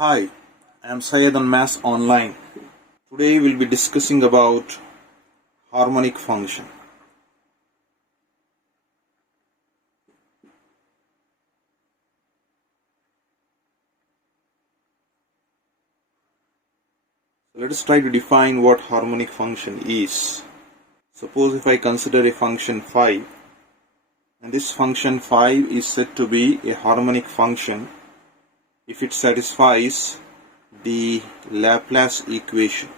Hi, I am Syed on Maths Online. Today we will be discussing about harmonic function. So let us try to define what harmonic function is. Suppose if I consider a function phi, and this function phi is said to be a harmonic function if it satisfies the Laplace equation.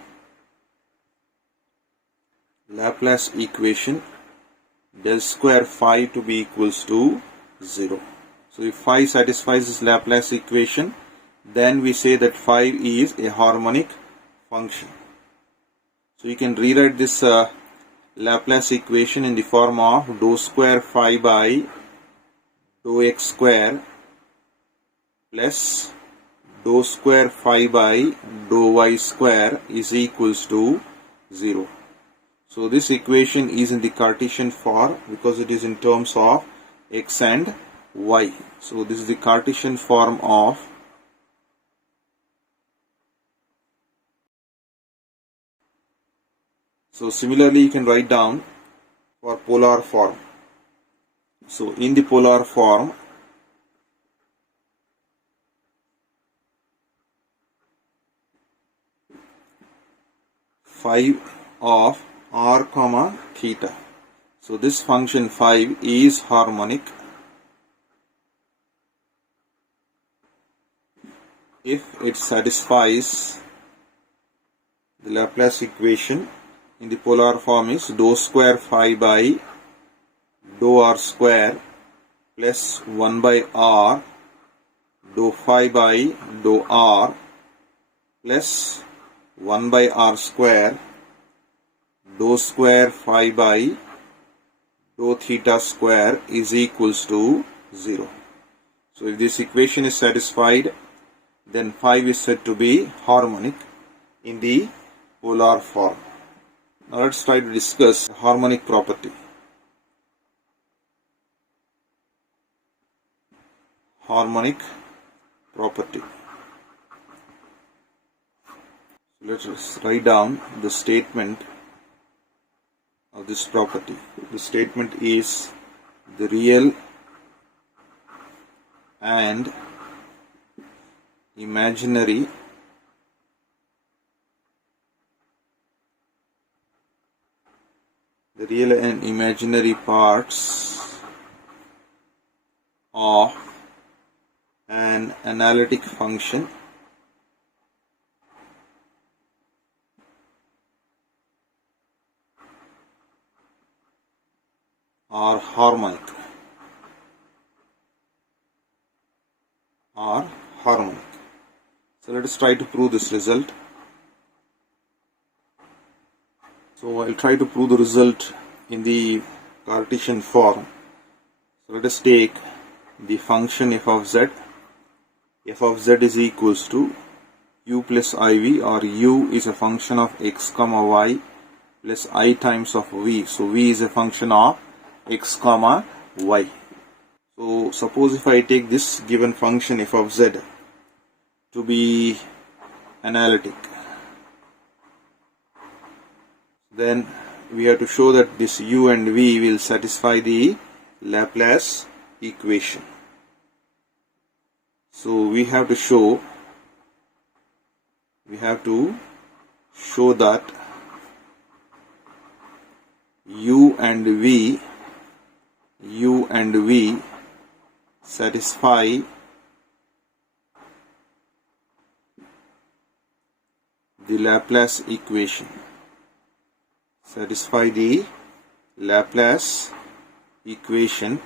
Laplace equation del square phi to be equals to 0. So if phi satisfies this Laplace equation, then we say that phi is a harmonic function. So you can rewrite this Laplace equation in the form of dou square phi by dou x square plus dou square phi by dou y square is equals to 0. So this equation is in the Cartesian form because it is in terms of x and y. So this is the Cartesian form of So similarly you can write down for polar form. So in the polar form, phi of r comma theta. So this function phi is harmonic if it satisfies the Laplace equation in the polar form is dou square phi by dou r square plus 1 by r dou phi by dou r plus 1 by r square dou square phi by dou theta square is equals to 0. So if this equation is satisfied, then phi is said to be harmonic in the polar form. Now let's try to discuss harmonic property. Harmonic property. Let us write down the statement of this property. The statement is the real and imaginary parts of an analytic function are harmonic. So let us try to prove this result. So I'll try to prove the result in the Cartesian form. So let us take the function f of z. F of z is equals to u plus iv, or u is a function of x comma y plus I times of v. So v is a function of x comma y. So suppose if I take this given function f of z to be analytic, then we have to show that this u and v will satisfy the Laplace equation. So we have to show that u and v satisfy the Laplace equation. Satisfy the Laplace equation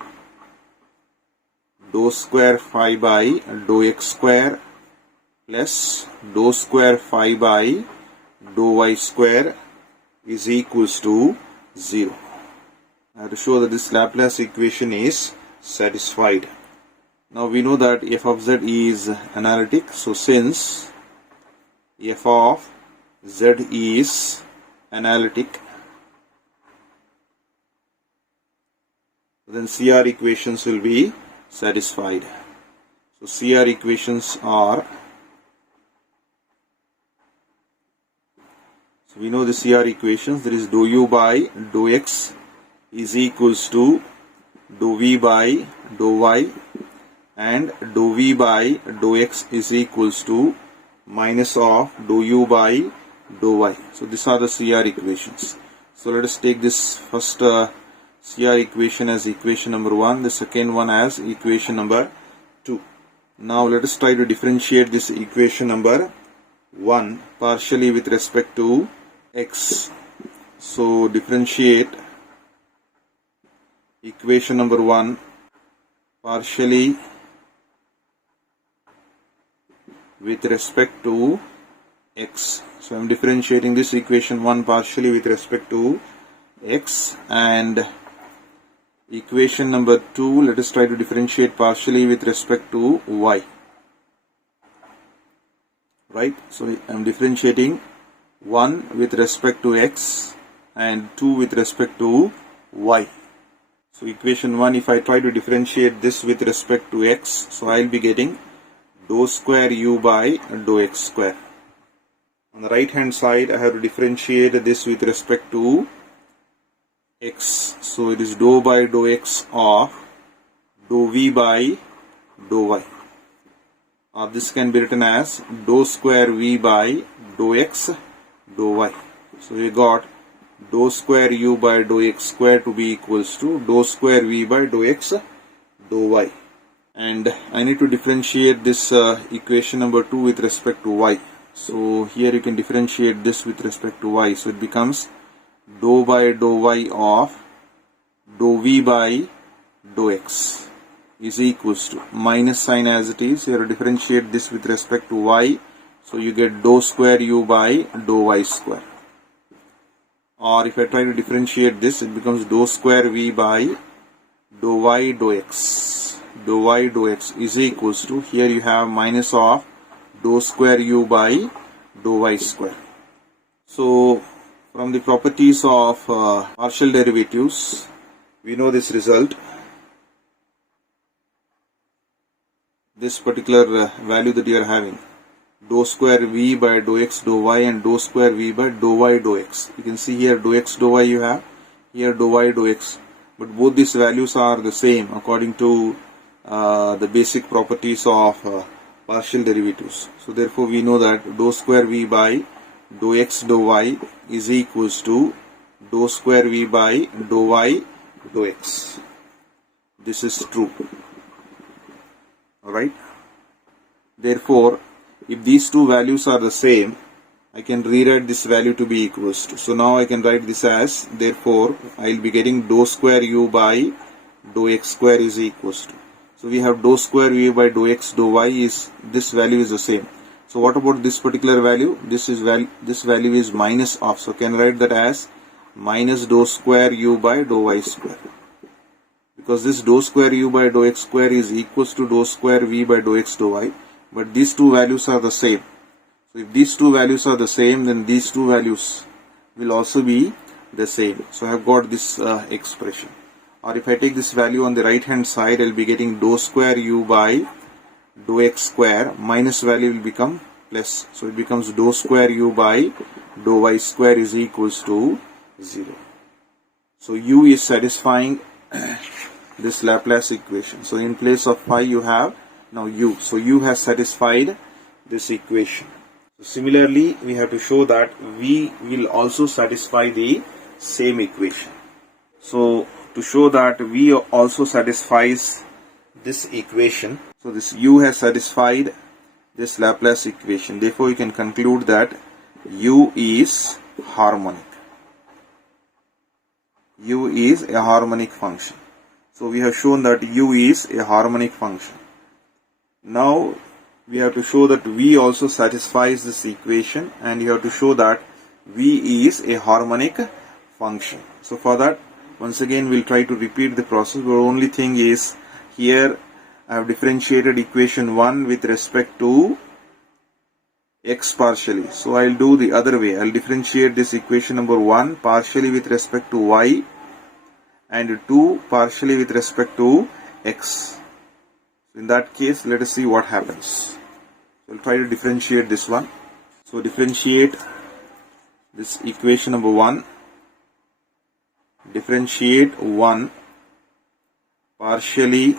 dou square phi by dou x square plus dou square phi by dou y square is equals to 0. I have to show that this Laplace equation is satisfied. Now we know that f of z is analytic. So since f of z is analytic, then CR equations will be satisfied. So CR equations are So we know the CR equations. There is dou u by dou x is equals to dou v by dou y, and dou v by dou x is equals to minus of dou u by dou y. So these are the CR equations. So let us take this first CR equation as equation number 1, the second one as equation number 2. Now let us try to differentiate this equation number 1 partially with respect to x. So differentiate equation number 1 partially with respect to x. So I am differentiating this equation 1 partially with respect to x, and equation number 2 let us try to differentiate partially with respect to y. Right? So I am differentiating 1 with respect to x and 2 with respect to y. So equation 1, if I try to differentiate this with respect to x, so I will be getting dou square u by dou x square. On the right hand side, I have to differentiate this with respect to x. So it is dou by dou x of dou v by dou y. Or this can be written as dou square v by dou x dou y. So we got dou square u by dou x square to be equals to dou square v by dou x dou y. And I need to differentiate this equation number 2 with respect to y. So here you can differentiate this with respect to y. So it becomes dou by dou y of dou v by dou x is equals to minus sign as it is. Here differentiate this with respect to y. So you get dou square u by dou y square. Or if I try to differentiate this, it becomes dou square v by dou y dou x. Dou y dou x is equals to, here you have minus of dou square u by dou y square. So from the properties of partial derivatives, we know this result. This particular value that you are having, dou square v by dou x dou y and dou square v by dou y dou x. You can see here dou x dou y you have, here dou y dou x. But both these values are the same according to the basic properties of partial derivatives. So therefore we know that dou square v by dou x dou y is equals to dou square v by dou y dou x. This is true. Alright. Therefore, if these two values are the same, I can rewrite this value to be equals to. So now I can write this as, therefore I will be getting dou square u by dou x square is equals to. So we have dou square v by dou x dou y is, this value is the same. So what about this particular value? This value is minus of. So can write that as minus dou square u by dou y square. Because this dou square u by dou x square is equals to dou square v by dou x dou y. But these two values are the same. So if these two values are the same, then these two values will also be the same. So I have got this expression. Or if I take this value on the right hand side, I will be getting dou square u by dou x square, minus value will become plus. So it becomes dou square u by dou y square is equals to 0. So u is satisfying this Laplace equation. So in place of phi you have now u. So u has satisfied this equation. So similarly, we have to show that v will also satisfy the same equation. So to show that v also satisfies this equation, so this u has satisfied this Laplace equation. Therefore, you can conclude that u is harmonic. U is a harmonic function. So we have shown that u is a harmonic function. Now we have to show that v also satisfies this equation, and you have to show that v is a harmonic function. So for that, once again we'll try to repeat the process. The only thing is, here I have differentiated equation 1 with respect to x partially. So I'll do the other way. I'll differentiate this equation number 1 partially with respect to y and 2 partially with respect to x. In that case, let us see what happens. So we'll try to differentiate this one. So differentiate this equation number 1, differentiate 1 partially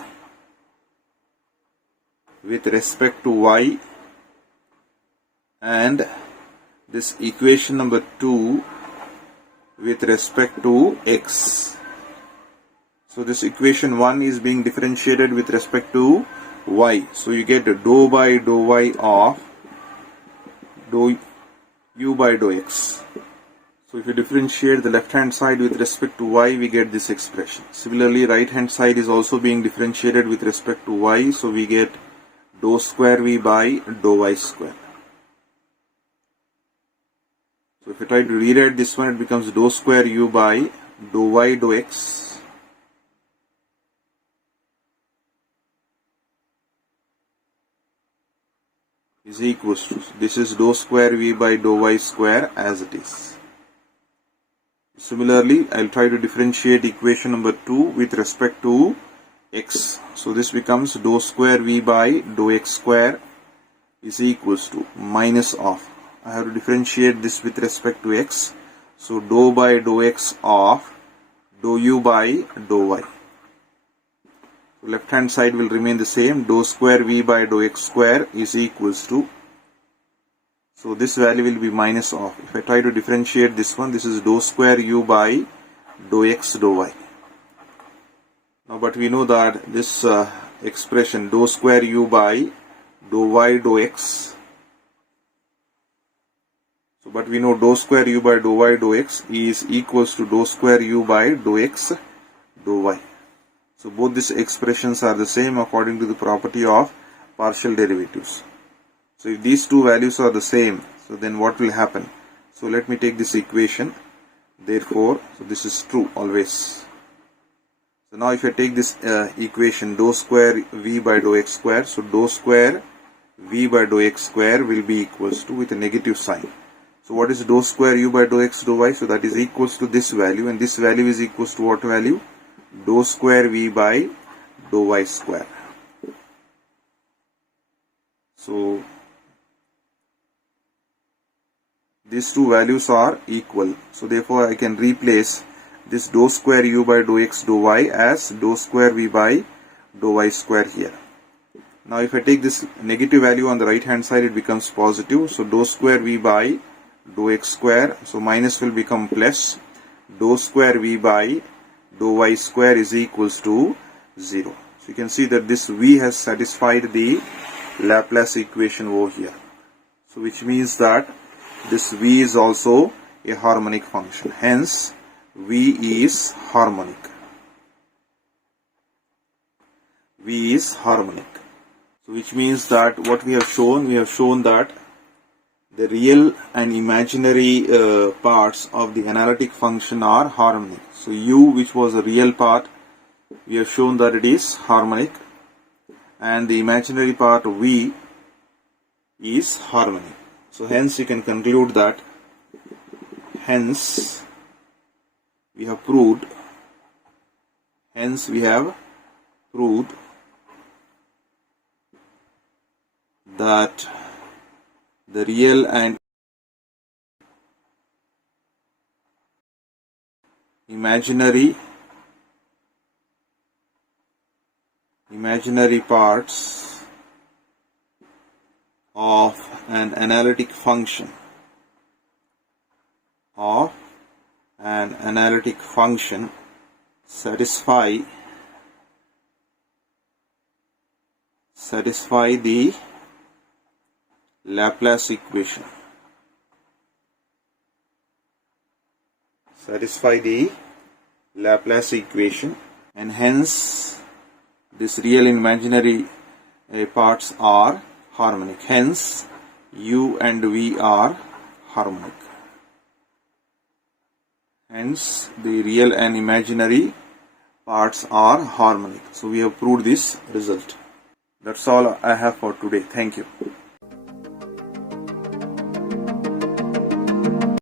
with respect to y, and this equation number 2 with respect to x. So this equation 1 is being differentiated with respect to y. So you get dou by dou y of dou u by dou x. So if you differentiate the left hand side with respect to y, we get this expression. Similarly, right hand side is also being differentiated with respect to y. So we get dou square v by dou y square. So if you try to rewrite this one, it becomes dou square u by dou y dou x is equals to, this is dou square v by dou y square as it is. Similarly, I'll try to differentiate equation number 2 with respect to x. So this becomes dou square v by dou x square is equals to minus of, I have to differentiate this with respect to x. So dou by dou x of dou u by dou y. So left hand side will remain the same. Dou square v by dou x square is equals to, so this value will be minus of. If I try to differentiate this one, this is dou square u by dou x dou y. Now but we know that this expression dou square u by dou y dou x, so but we know dou square u by dou y dou x is equals to dou square u by dou x dou y. So both these expressions are the same according to the property of partial derivatives. So if these two values are the same, so then what will happen? So let me take this equation. Therefore, so this is true always. So now if I take this equation dou square v by dou x square, so dou square v by dou x square will be equals to with a negative sign. So what is dou square u by dou x dou y? So that is equals to this value, and this value is equals to what value? Dou square v by dou y square. So these two values are equal. So therefore I can replace this dou square u by dou x dou y as dou square v by dou y square here. Now if I take this negative value on the right hand side, it becomes positive. So dou square v by dou x square, so minus will become plus. Dou square v by dou y square is equals to 0. So you can see that this v has satisfied the Laplace equation over here. So which means that this v is also a harmonic function. Hence v is harmonic. V is harmonic. So which means that what we have shown that the real and imaginary parts of the analytic function are harmonic. So u, which was a real part, we have shown that it is harmonic, and the imaginary part v is harmonic. So hence you can conclude that, hence we have proved that the real and imaginary parts of an analytic function satisfy the Laplace equation. And hence this real and imaginary parts are harmonic. Hence u and v are harmonic. Hence the real and imaginary parts are harmonic. So we have proved this result. That's all I have for today. Thank you.